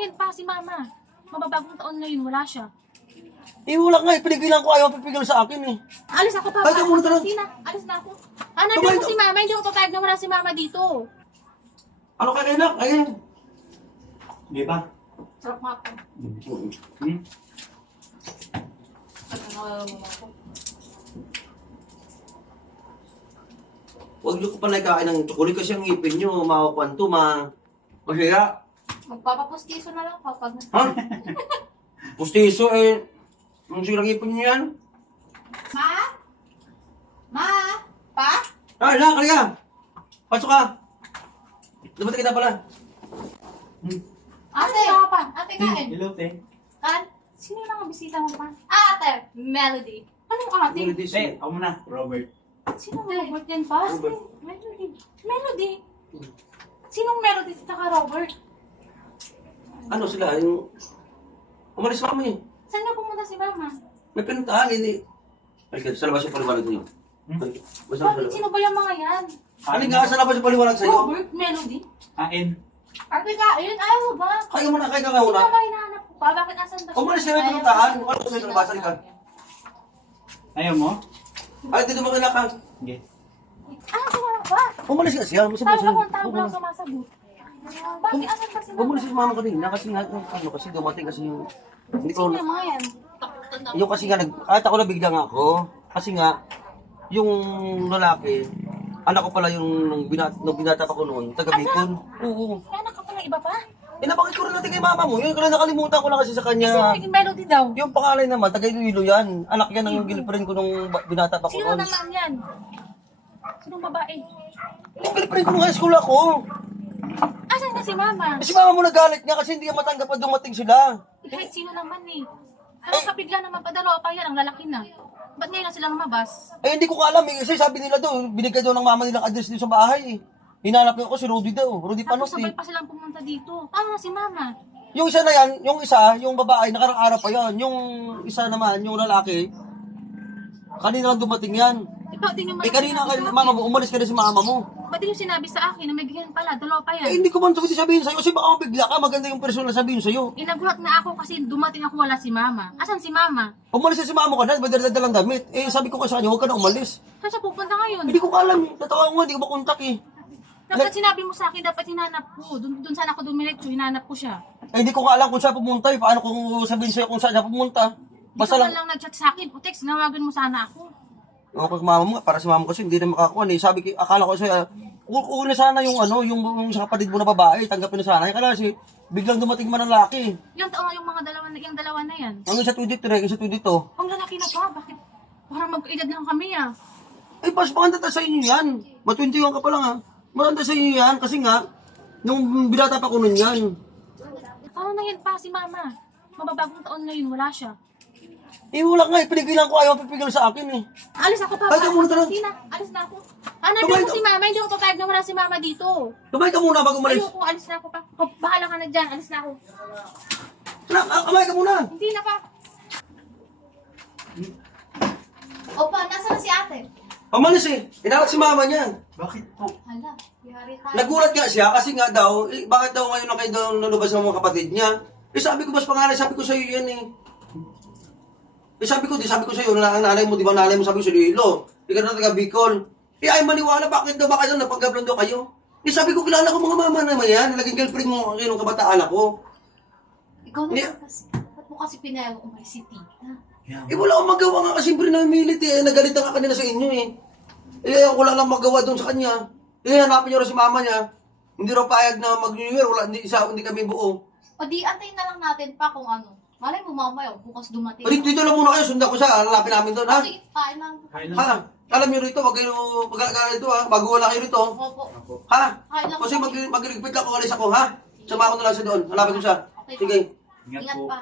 yan pa si mama. Mababagong taon ngayon, wala siya. Eh, wala nga eh. Pinigilan ko. Ayaw pipigil sa akin eh. Alis ako pa. Ay, ka muna talaga. Alis na ako. Hanapin mo si mama. Hindi ako papayag na wala si mama dito. Ano kaya nak? Ayun. Di ba? Sarap nga ako. Hmm? Huwag niyo ko pala kain ng tsukulit kasi ang ngipin niyo. Makakwanto, masaya. Magpapapustiso na lang kapag... Ha? Pustiso eh. Ang silang ngipin niyo yan. Ma? Ma? Pa? Ay, nak, halika. Pasok ka. Dumating kita pala. Ate, pa. Ate, kain. Hello, te. Kan? Sino lang ang bisita mo pa? Ate, Melody. Anong ate? Te, ako muna. Robert. Sino Robert yan pa? Robert. Melody. Melody? Sinong Melody at Robert? Ano sila? Yung... Umalis kami eh. Saan na pumunta si mama? May pinuntahan, hindi. Ay, sa labas yung paliwanag niyo. Basta sa Bakit? labas. Sino ba yung mga yan? Ano nga sa labas yung paliwanag sa'yo? Robert? Melody? Kain. Ate, kain? Ayaw ba? Kaya mo na, kaya ka Si muna. mama hinahanap ko pa. Bakit nasan ba siya? Umalis na may pinuntahan. Wala ko sa labas, halika. Ayaw mo? Ay, dito mo ka. Sige. Ah, sumama pa. Umalis ka siya. Sabi ko kung tawag lang sumasagot. Bakit asan ba si mama? Umalis si mama kanina kasi nga, ano kasi dumating kasi yung... Hindi ko... Sino yung mga yan? Yung kasi nga, kahit ako nabigla nga ako. Kasi nga, yung lalaki, anak ko pala yung nung binata pa ko noon, taga Bicol. Oo. May anak ka pala iba pa? Eh, napakit ko rin natin kay mama mo. Yun, kaya nakalimutan ko lang kasi sa Sino kanya. naging Melody daw? Yung pangalan naman, taga Iloilo yan. Anak yan ng girlfriend ko nung binata pa ko Sino noon. naman yan? Sinong babae? Yung girlfriend ko nung high school ako. Asan na si mama? Eh, si mama mo nagalit nga kasi hindi ka matanggap na dumating sila. Kahit sino naman eh. Ano kapigla naman pa dalawa pa yan, ang lalaki na. Ba't ngayon na sila lumabas? Eh, hindi ko ka alam eh. Kasi sabi nila daw, binigay daw ng mama nilang address dito sa bahay eh. Hinanap ko si Rudy daw. Rudy Tapos Panos sabay eh. pa silang pumunta dito. Tama si mama. Yung isa na yan, yung babae, nakarang araw pa yan. Yung isa naman, yung lalaki, kanina lang dumating yan. Ikaw din yung Eh, kanina, mama mo, umalis ka na si mama mo. Ba't din yung sinabi sa akin na may ganyan pala, dalawa pa Eh, yan? hindi ko man sabihin sa'yo. Kasi baka mabigla ka, maganda yung personal na sabihin sa'yo. Inagulat na ako kasi dumating ako wala si mama. Asan si mama? Umalis na si mama ko na, madala lang damit. Eh, sabi ko kasi sa kanya, huwag ka na umalis. Saan siya pupunta ngayon? Hindi ko ka alam eh. Tatawa ko nga, hindi ko makontak eh. Dapat sinabi mo sa akin, dapat hinanap ko. Doon sana ako dumiretso, hinanap ko siya. Eh, hindi ko ka alam kung saan pumunta eh. Paano kung sabihin sa'yo kung saan siya pumunta? Basta Basta lang, lang nag-chat sa akin, o text, nawagan mo sana ako. okay, mama mo, para si mama ko kasi hindi na makakuha eh. Sabi ko, akala ko sa'yo, uwi na sana yung ano, yung sa kapatid mo na babae, tanggapin na sana. Kaya kasi, biglang dumating man ang lalaki. Yung taong yung mga dalawa na yan. Ang isa 23, ang isa 22. Ang lalaki na pa, bakit? Parang mag-edad lang kami ah. Eh, pas maganda sa inyo yan. Ma-21 ka pa lang ha. Maganda sa inyo yan kasi nga, nung binata pa ko nun yan. Taon na yan pa si mama. Mababagong taon ngayon, wala siya. Eh, wala nga eh. Pinigilan ko, ayaw pipigil sa akin eh. Alis ako pa. Ay, ka muna talaga. Alis na ako. Hanapin mo si mama, hindi ako papayag na wala si mama dito. Kamay ka muna bago umalis. Ayoko, alis na ako pa. Oh, bahala ka na dyan, alis na ako. Kamay ka muna. Hindi na pa. Opa, nasa na si ate? Umalis eh. Inawat si mama niya. Bakit po? Hala, yari tayo. Nagulat nga siya kasi nga daw, eh, bakit daw ngayon na kayo daw nalubas ng mga kapatid niya? Eh sabi ko, mas pangalan, sabi ko sa'yo yan eh. Eh sabi ko sa'yo, nanay mo, di ba nanay mo, sabi ko sa Lilo. Ikaw na taga Bicol. Eh ay maniwala, bakit daw ba kayo napagablan daw kayo? Eh sabi ko, kilala ko mga mama naman yan, naging girlfriend mo ang kabataan ako. Ikaw Hindi. naman kasi. Ba't mo kasi pinayag umay si tita? Eh wala akong magawa nga kasi siyempre namilit eh. Nagalit na nga kanina sa inyo eh. Eh wala lang magawa doon sa kanya. Eh hanapin niyo rin si mama niya. Hindi raw payag na mag-New Year. Wala, hindi kami buo. O di, antayin na lang natin pa kung ano. Malay mo mamaya, bukas dumating. O dito lang muna kayo. Sundan ko siya. Hanapin namin doon ha. Sige, kain lang. Kain lang. Ha? Alam niyo rito. Wag kayo pagkakala rito ha. Bago wala kayo rito. Opo. Ako. Ha? Kain lang. Kasi mag-repeat lang kung alis ako ha. Sama ko na lang siya doon. Hanapin ko siya. Okay. Sige. Ingat Ingat po. pa.